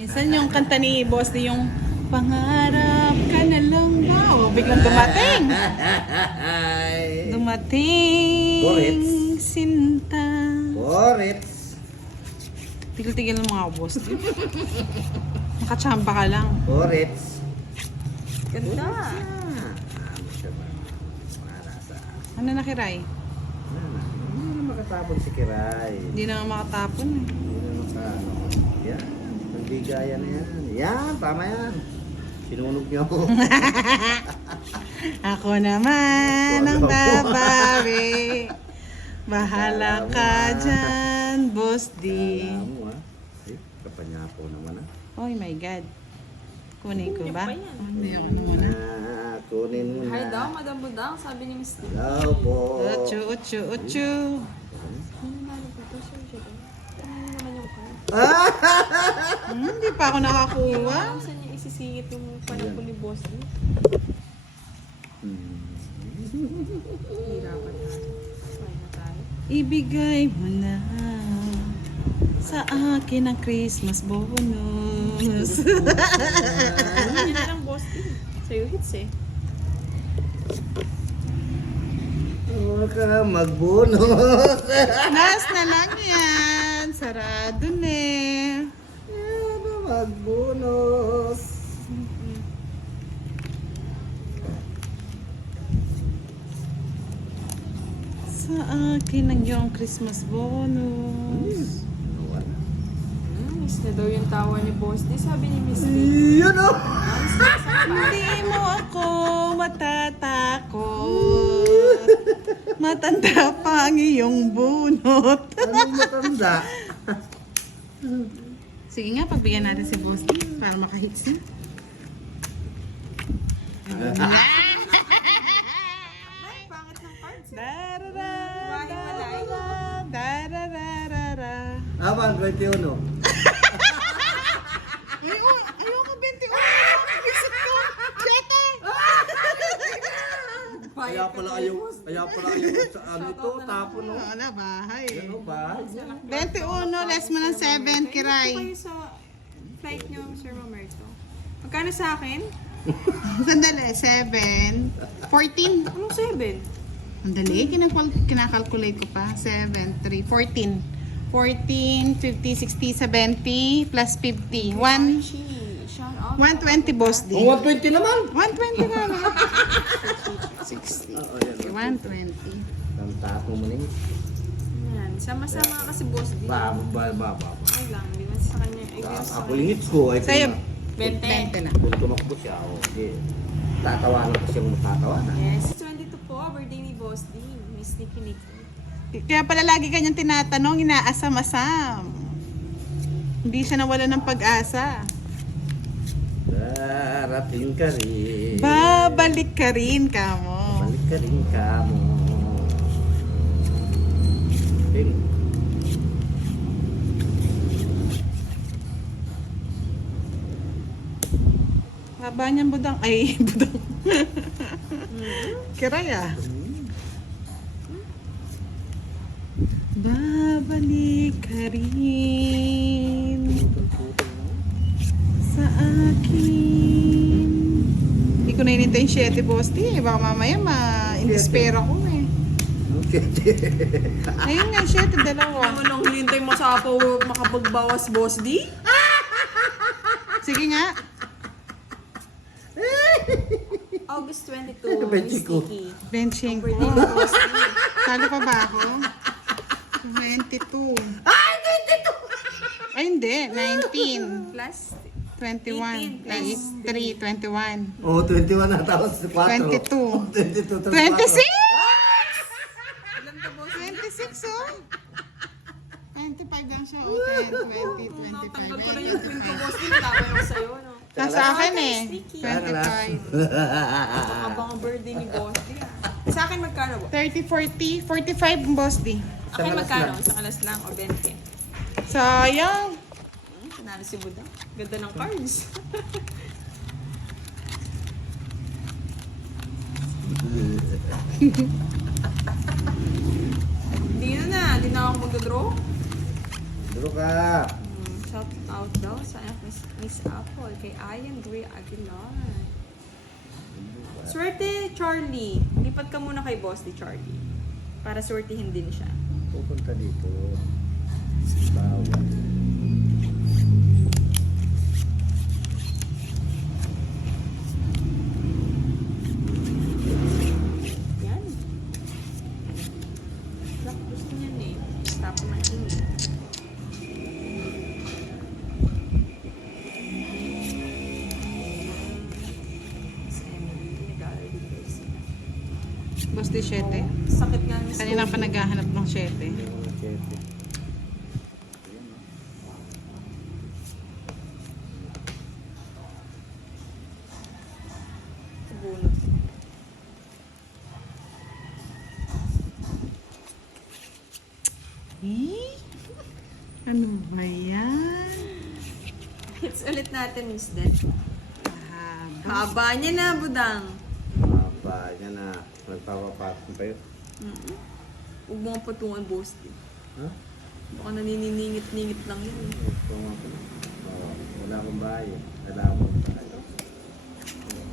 Minsan yung kanta ni Boss di yung Pangarap ka na lang ba? O, biglang dumating. Dumating. Bullets. Sinta. Borits. Tigil-tigil ng mga boss. Nakachamba ka lang. Borits. Ganda. Ano. Ano nakiray? Ano na? Hindi na makatapon si Kiray. Hindi na makatapon eh. Hindi na maka... Ano. Yan. Nagbigaya na yan. Yan. Tama yan. Sinunog niyo ako. Ako naman ang babawi. Bahala ka dyan, Boss D. Alam mo ah. Eh, naman ah. Oh my God. Kunin ko ba? Hindi ako muna. Ah, kunin mo na. Hi daw, Madam Budang, sabi ni Miss T. Hello po. Uchu, uchu, uchu. Ano ba po to, sir? Siya daw. Ano naman yung card? Hmm, Hindi pa ako nakakuha. Saan niya isisingit yung panapon ni Boss. Hirapan tayo. Try na tayo. Ibigay mo na sa akin ang Christmas bonus. Ano yun na lang, Boss D? Sa'yo hits eh. Huwag ka magbunot. Last na lang yan. Sarado na eh. Huwag ka magbunos. Sa akin ang iyong Christmas bonus. Wala. Hmm, miss na daw yung tawa ni Boss D, sabi ni Miss T. Yun o. Hindi mo ako matatakot. Matanda pa ang iyong bunot. Anong matanda? Sige nga, pagbigyan natin si Boss para makahits na. Dararara, dararara, dararara. Ah, 121. Kaya pala ayaw, kaya pala ayaw sa ano ito, tapon no. Wala, bahay. Ano ba? 21, less mo ng 7, kiray. Kayo sa flight niyo, Sir Mamerto. Magkano sa akin? Sandali, 7, 14. Anong 7? Ang dali, kinakal- kinakalculate ko pa. 7, 3, 14. 14, 50, 60, 70, plus 50. 1, Shout out. 120 boss D. Ang 120 naman. 120 na lang. 60. Oo, yan. 120. Ang tapo mo ning. Yan. Sama-sama kasi boss din. Ba, ba, ba, ba. Ay lang, di ba sa kanya? Ay, ba. sa Ako lingit ko. Ay, Sa'yo, kung 20 na. Kung tumakbo siya, o, okay. Tatawanan ko siyang matatawanan. Yes. 22 po, birthday ni Boss D. Miss Nikki Nikki. Kaya pala lagi kanyang tinatanong, inaasam-asam. Hindi siya nawala ng pag-asa. Darating ka rin. Babalik ka rin, kamo. Ka rin ka mo. Ding. Haba niyan budang. Ay, budang. Kiray ah. Babalik ka rin sa akin. Ko na inintay yung 7 boss eh. Baka mamaya ma-indespair ako eh. Ayun nga, 7, dalawa. Anong hinintay mo sa ako makapagbawas Boss D? Sige nga. August 22, Miss Benching ko. Nikki. Benching ko. Birthday ni Boss D. Salo pa ba ako? 22. Ay, 22! Ay, hindi. 19. Plus 21. 18 Ay, 3, 21. Oh, 21 na tapos 4. 22. Oh, 22 tapos 26! 4. Ilan ka Boss? 26, oh. 25 lang siya. Oh, 10, 20, 25. Natanggal ko na yung twin ko Boss. Nalaman ako sa'yo, no? Nasa akin eh. Sticky. 25. Abang ang birthday ni Boss D. ah. Sa akin magkano ba? 30, 40, 45 boss D. Akin magkano? Sa kalas lang o 20? Sayang. Hmm, Sinalo si Buda. Ganda ng cards. Hindi na na. Hindi na ako mag-draw. Duro ka. Shout out daw sa Miss, Miss Apple kay Ayan Gray Aguilar. Swerte, Charlie. Lipat ka muna kay Boss di Charlie. Para swertihin din siya. Pupunta dito. Bawal. Naghahanap ng 7. Yung mga chefe. Bunot. Eh? Ano ba yan? Hits ulit natin, Miss Den. Haba. Haba niya na, budang. Mapa niya na. Magpapapasok pa yun. Mm-mm. Huwag mo ang patungan, boss. di. Ha? Baka nanininingit-ningit lang yun. eh. Ito nga po. Oo, wala akong bahay. eh. Wala akong bahay.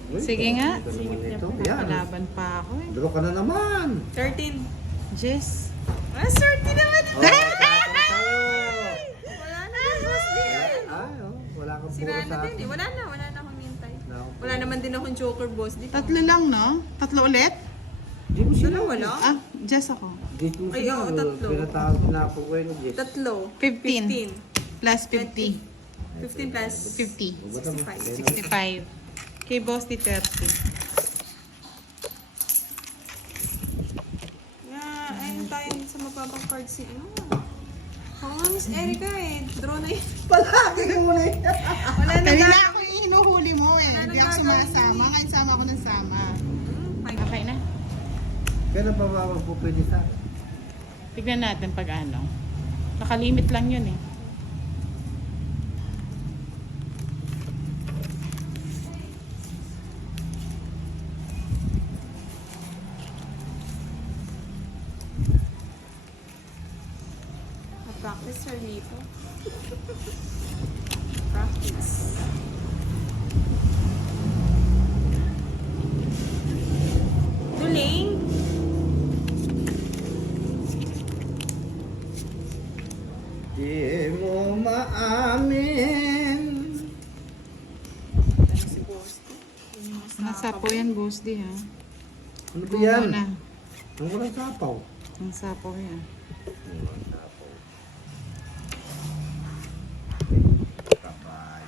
Uy, Sige nga. ito naman ito. Yan. Kalaban pa ako eh. Draw ka na naman. 13. Jess. Ah, 30 naman. Oh, tapos tayo. Wala na boss. di. Ay, oh, wala kang puro Sira sa na din akin. eh. Wala na, wala na akong hintay. Wala akong Wala naman din akong joker, boss. Di pa. Tatlo lang, no? Tatlo ulit? Di mo sila Dalawa lang? Ah, Jess ako. Dito mo Ay, sila. oo, tatlo. Pinatawag na ako ko yun. Jess. Tatlo. 15. 15. Plus 50. 15 plus 50. Huwag ka naman. 65. Kaya 65. Kay boss di 30. Nga, ayun tayo sa mababang card si ano. Oo nga, Miss Erica eh. Draw na yun. Palagi ka muna eh. Wala na Kanina ako yung hinuhuli mo eh. Hindi ako sumasama. Kahit sama ako ng sama. Hmm, fine. Okay na. Kaya pa ba po pwede sa? Tignan natin pag ano. Nakalimit lang yun eh. Yun yung mas Nasa po nakakab- yan, boss di ha. Ano ba yan? Ang walang sapaw. Ang sapo yan. Ang walang sapaw. Kabay.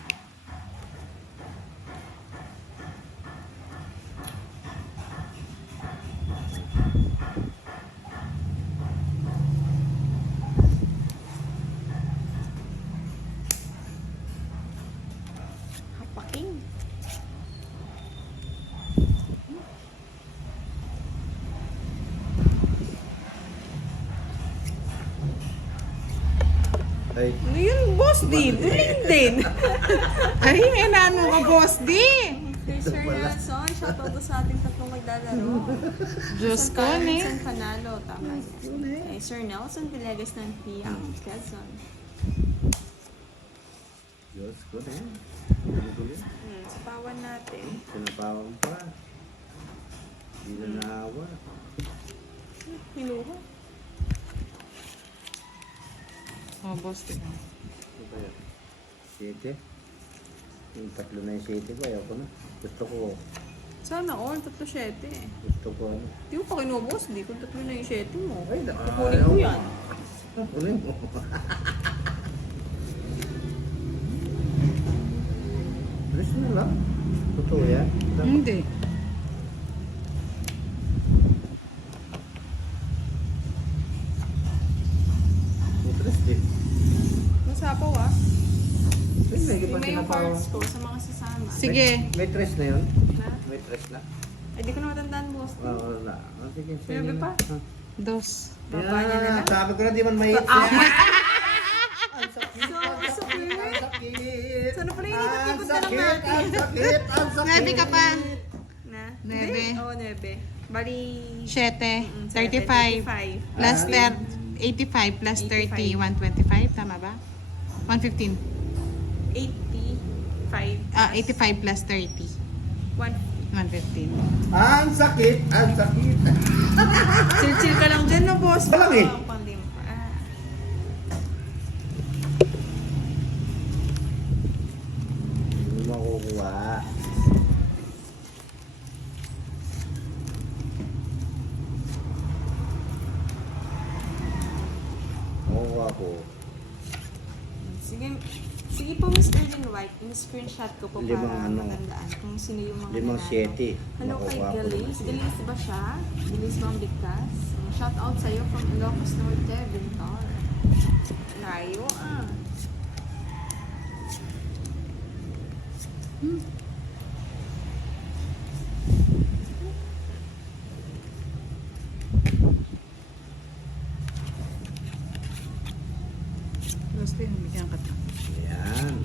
Hapaking. Ay, Ano yun, Boss D? Duling din! Ay, may nano ka, boss di! Kay Sir Nelson, shoutout to sa ating tatlong maglalaro. Diyos ko, ne. San Panalo, tama. Kay Sir Nelson Villegas ng Piang, Quezon. Diyos ko yun? Hmm, sa pawan natin. Pinapawang pa. Hindi na naawa. Hinuha. Oh, boss di ba yan? Siyete? Yung tatlo na yung siyete ko, ayaw ko na. Gusto ko, Sana all, tatlo syete. gusto ko ano. Di mo pa kinuha, Boss D, kung tatlo na yung syete mo. Ay, na- Kukunin ko yan. Kunin mo. Alis na lang. Totoo yan. Hindi. Interesting. Masapaw ah. Ay, may iba Yung may yung sinapaw. cards ko sa mga sasama. Sige. May, may tres na yun? Na? May tres na? Ay, di ko na matandaan, Boss. Oo, wala. Ah, sige, sige. Sinabi pa? Ah. Dos. Baba niya na lang. Sabi ko na di man may... Apat. Ang sakit. So, ang sakit. Ang sakit. Sana pala Ang inikot-ikot na lang natin. Ang sakit. Ang sakit. Nuebe ka pa. Na? Nebe. Oo, nebe. Bali... 7. 35. 35. Plus. 30. 85 plus 30. 85. 125. Tama ba? 115. 85. Ah, 85 plus 30. 1. 115. Ah, ang sakit, ang sakit. Chill-chill ka lang dyan, no, boss? Walang eh. Ah, panglimpa. Ah. Hindi mo makukuha. Makukuha ko. Sige, sige po, Miss Erlyn White. Ini-screenshot ko po Limang para ano? matandaan kung sino yung mga Limang nanalo. siyete. Hello kay Makukuha ko Galis. Galis ba siya? Galis ba ang bigkas? Shout out sa'yo from Ilocos Norte, Vintar. Layo ah. Gusto yung bigyan ka to. Ayan.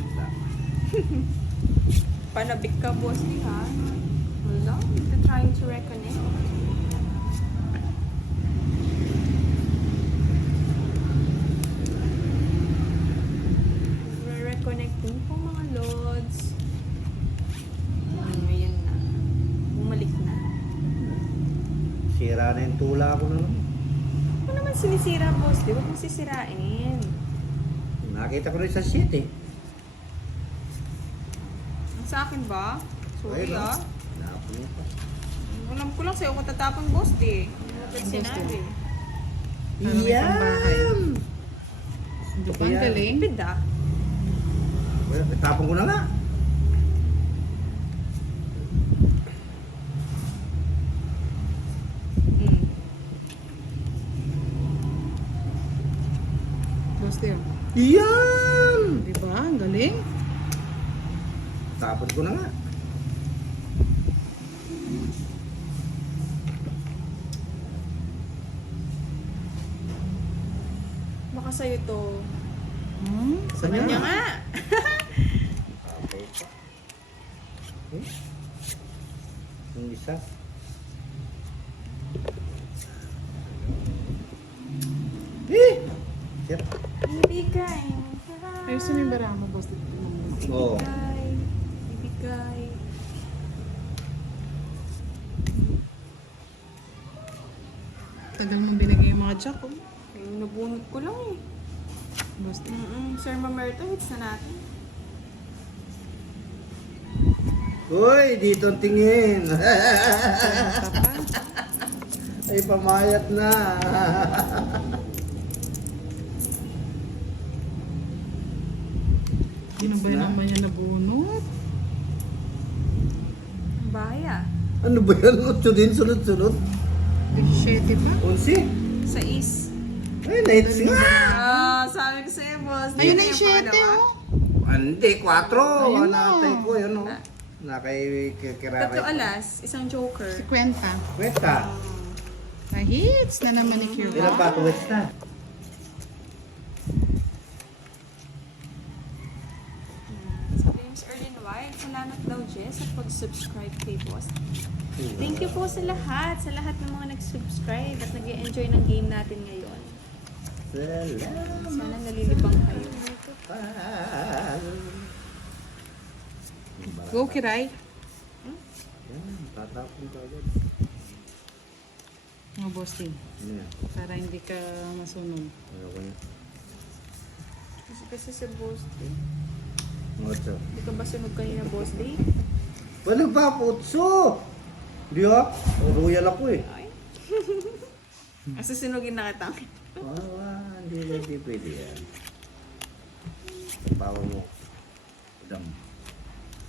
Panabik ka, boss, di ha? Wala, they're trying to reconnect. Re-reconnecting po mga lods. Ano, yun na. Bumalik na. Sira na yung tula ko na naman. Ano naman sinisira, boss? Di ba kung sisirain? Nakita ko rin sa sheet eh. Ang sa akin ba? Sorry Ayun, ah. Napon mo pa. Alam ko lang sa'yo kung tatapon, boss, di. Ano ba sinabi? Para may pambahay. Hindi ba ang Yan. galing? Ah. Well, Tapon ko na nga. Mm. Gusto yun. Yan! Di ba? Ang galing. Tapon ko na nga. Baka sa'yo to. Hmm? Sa Kanya. kanya nga. Eh? Yung isa. Eh! Shit. Ibigay. Ayusin mo yung bara mo, boss. Dito mo. Oo. Ibigay. Ibigay. Tagal mo binigay yung mga jack, oh. Yung nabunot ko lang eh. Boss, Mm-mm. Sir Mamerto, hits na natin. Uy, dito ang tingin. Basta. Ay, pamayat na. Sino ba naman yan nabunot? Ang bahaya. ano ba yan? Ocho din, sunod-sunod. 17 pa? Unsi. Sa is. Ay, nights nga. Ah, sabi ko sa'yo, boss. Ayun na yung 7, pangalawa. oh. Hindi, 4. Ayun na. Anatay ko, yun o. Nakay kikirakay. Tatlo alas, isang joker. 50. Kwenta. Na-hits na naman ni Cure. Ilang pa tuwits na? Sa James White, salamat daw, Jess, sa pag-subscribe kay boss. Thank you po sa lahat, sa lahat ng mga nag-subscribe at nag enjoy ng game natin ngayon. Sana nalilibang kayo. Go, Kiray. Yan, tatapon ka agad. Mga boss team. Ano yan? Para hindi ka masunod. Ayoko niya. Kasi kasi sa boss day. Ocho. Hindi ka ba sunog kanina boss day? Wala ba, putso? Hindi ah. Royal ako eh. Ay. Kasi sunugin na kita. Ah, hindi, hindi pwede yan. Pawa mo. Dam.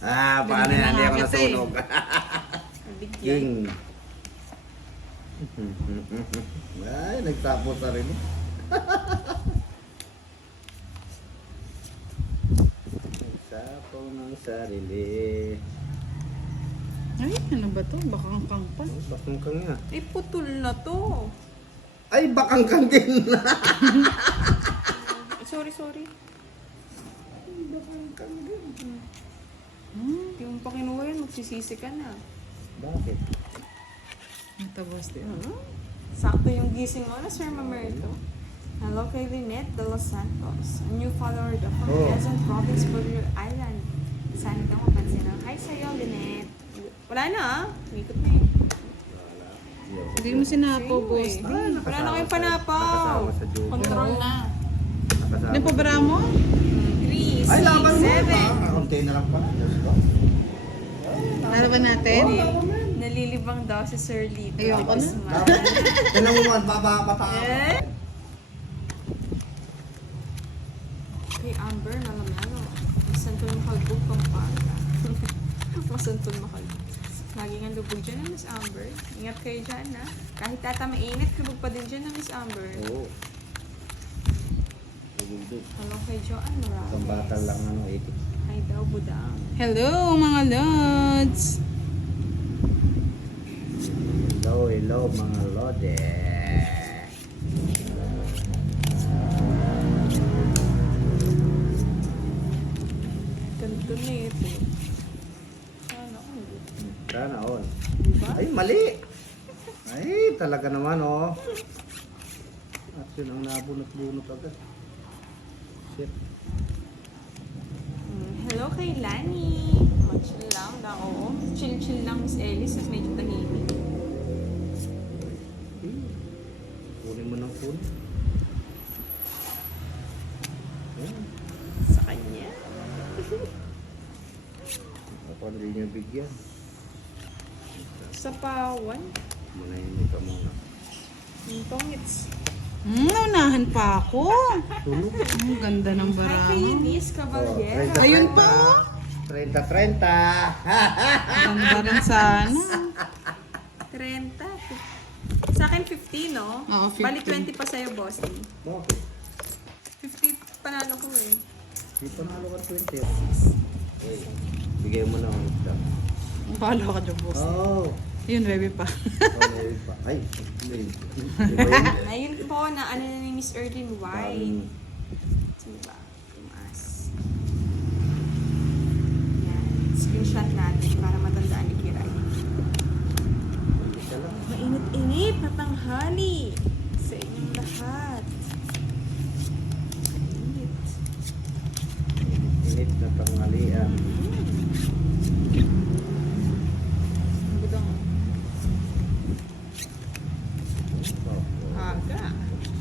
Ah, paano yan? Hindi ako eh. nasunog. King. Ay, nagtapos na rin. Nagsapaw ng sarili. Ay, ano ba to? Baka ang kang pa. Ay, bakang kang nga. Ay, putol na to. Ay, bakang kang din. Sorry, sorry. bakang kang din. Hmm? Yung pa kinuha yan, magsisisi ka na. Bakit? Boss team. Hmm? Sakto yung gising mo na, Sir Mamerto. Hello kay Lynette de Los Santos. A new follower daw from Oh. Quezon Province, Bulgar Island. Sana daw mapansin na. Hi sa'yo, Lynette. Wala na ah. Umikot na eh. Hindi mo sinapo, Sa'yo boss. eh. Wala na kayong panapaw. Control na. Nakasama Ano pa sa- bara mo? 3, Ay, laban 6, mo. 7. Ah, Kaunti na lang pala. Lalaban natin? Nalilibang daw si Sir Lito. Ayoko na. Tanong mo, bababata ako. Lagi nga lubog dyan na Miss Amber. Ingat kayo dyan na. Kahit tata mainit, lubog pa din dyan na Miss Amber. Oo. Lugugdug. Hello kay Joanne Morales. Bata lang ano, 80. Hi daw, budang. Hello, mga lods! Hello, hello mga lode. Ganito na ito. Ano? Sana all. Diba? Ay, mali! Ay, talaga naman oh. At yun ang nabunot-bunot agad. Shit. Mm, Hello kay Lani. Mag-chill lang daw. Oo. Chill-chill lang Miss Ellis. Mas medyo tahimik. Eh, Kunin mo ng kunin. Sa kanya. Ako hindi niya bigyan. Sa pawan. Manahimik ka muna. Yung pangits. Hmm, naunahan pa ako. Tulog. Ang ganda ng Hi kay barang. Eunice Caballero. Ayun po. 30-30. Ganda rin sana. 30. Sa akin 15, no? Oo, 15. Bali 20 pa sa'yo, boss. Bakit? 50 panalo ko eh. Di panalo ka 20. Eh, bigay mo na ang isda. Palo ka dyan, boss. Oh. Yun, baby pa. Ay, ba? Ayun po na ano na ni Miss Erlyn White. Parang- Diba? Tumaas. Yan. Screenshot natin para matandaan ni Kiray. Mainit-init na tanghali sa inyong lahat. Init. Init na tanghalian. Ang gudong Oh, aga.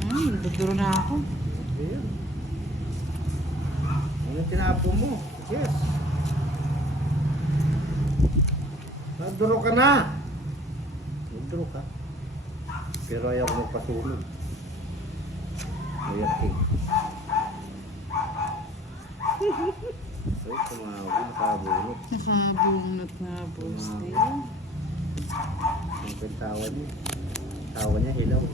Hmm, ako. Ano tinapo mo? Yes. Nagduro ka na. Nagduro ka. Pero ayaw ko magpasulog. Ayak king. Ay, tumawag, nakabunot. Nakabunot na, boss. eh. Ang tawa niya. Tawa niya, hilaw.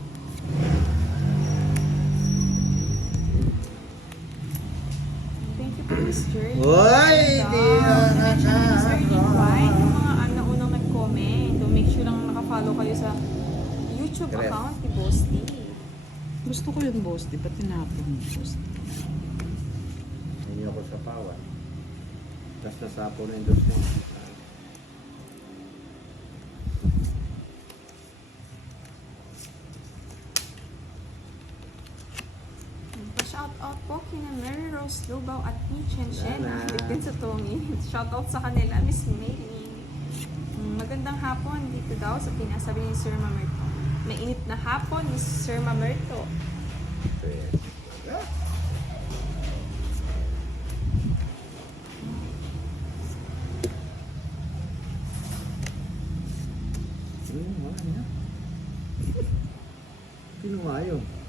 Miss Jerry. Uy, di na nakaka- White, yung mga ano unang nag-comment. So, make sure lang nakafollow kayo sa YouTube Correct. account ni Boss D. Gusto ko yun, boss. Di ba tinapon mo, boss? Hindi ako sa pawan. Tapos nasapo na yung dos niya. Pa-shout out po kina Rose Lubaw at ni Chen Chen. Sana. Big din sa Tommy. Shout out sa kanila, Miss Mayling. Mm, Magandang hapon dito daw sa pinasabi ni Sir Mamerto. Mainit na hapon ni Sir Mamerto. Ah, Hmm, yun?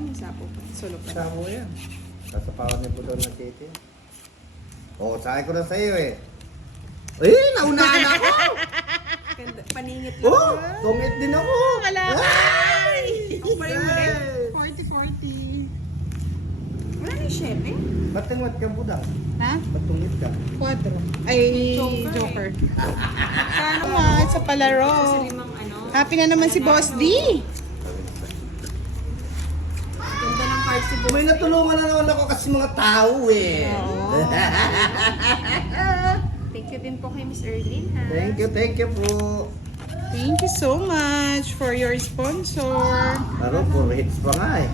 Ay, may sapo pa. Solo pa. Mo yan. Kasapawan niya po daw ng titi. Oo, sabi ko na sa'yo eh. Eh, naunahan ako! Ganda. Paningit lang. Oh, tumit din ako! Wala ka! Ay! Ako pa rin ulit. 40-40. Wala na yung shepe. Ba't tingwat ka budang? Ha? Ba't tungit ka? Quadro. Ay, Joker. Joker. Sana Tama, sa palaro. limang ano. Happy na naman si Boss D. Ganda ng cards si May natulungan na naman ako kasi mga tao eh. Thank you din po kay Miss Erlyn ha. thank you, thank you po. Thank you so much for your sponsor. Pero puro hits pa nga eh.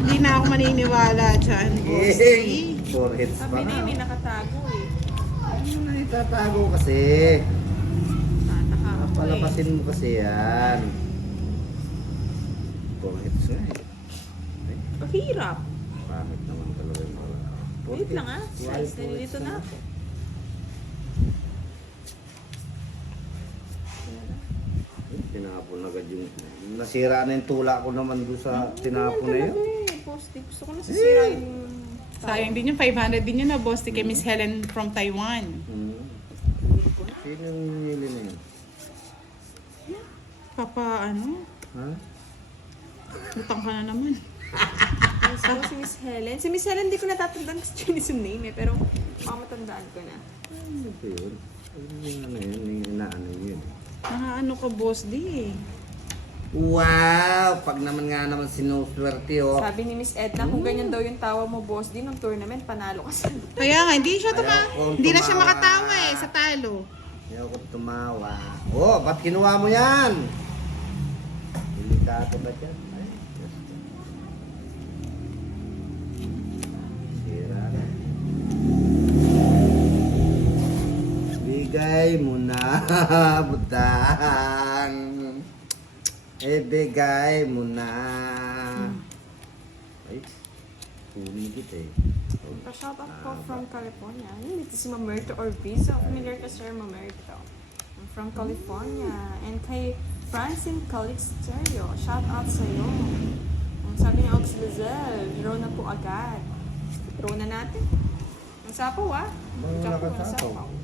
Hindi na ako maniniwala dyan, boss. Yay! Puro hits pa Sabi na may nakatago eh. Ano na itatago kasi? Tataka ako eh. Mo kasi yan. Puro hits nga eh. Ay, Mahirap. Pangit naman talaga yung mga. Puro Wait lang ah. Size puro na na ako. Tinapon agad yung... Nasira na yung tula ko naman doon sa tinapon na yun. Eh, positive. Gusto ko nasisira yung... Sayang din yung 500 din yun na boss kay Miss Helen from Taiwan. Hmm. Sino yung nili na yun? Papa, ano? Ha? Utang ka na naman. Ko si Miss Helen. Si Miss Helen, hindi ko natatandaan kasi Chinese yung name eh. Pero baka matandaan ko na. Ano ba yun? Ano yung ano yun? Yung inaano yun? Nakaano ka boss di eh. Wow! Pag naman nga naman sinuswerte oh. Sabi ni Miss Edna, kung ganyan daw yung tawa mo, boss, din ng tournament, panalo ka sa... Kaya nga, hindi siya tuma hindi na siya tumawa. makatawa eh sa talo. Ayaw ko tumawa. Oh, ba't kinuha mo yan? Delikado ba dyan? Bigay mo na, butang. Ibigay mo na. Ay, humigit eh. Pa-shout out po from California. Ano dito si Mamerto Orbizo. Familiar ka, Sir Mamerto. I'm from California. And kay Francine Calix Stereo. Shout out sa'yo. Ang sabi ni Ox Lizelle, draw na po agad. Draw na natin. Ang sapaw ah. Mga nakasapaw.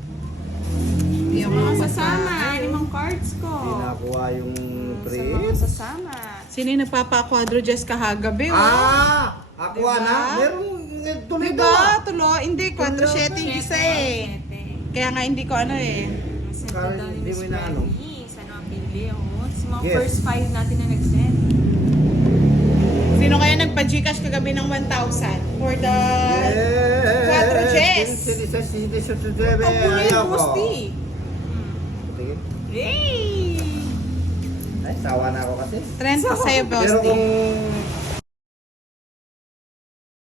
Hindi ako Mga makasama. sasama, limang cards ko. Hindi nakuha yung Sa mga sasama. Sino yung nagpapa-quadro Jess kahagabi? Oh? Ah! Ako Diba? na? Meron eh, tuloy Diba? ba? Tulo, hindi. 4-7 yung isa eh. Kaya nga hindi ko ano eh. Kaya hindi mo inaano. Sana mapili ako. Sa mga Yes. first five natin na nag-send. Sino kaya nagpa-gcash kagabi ng 1,000 for the... Quattro Jess. Ang kulay Ayaw ko. posti. Tingin. Yay! Ay, sawa na ako kasi. Trend pa sa'yo. Pero kung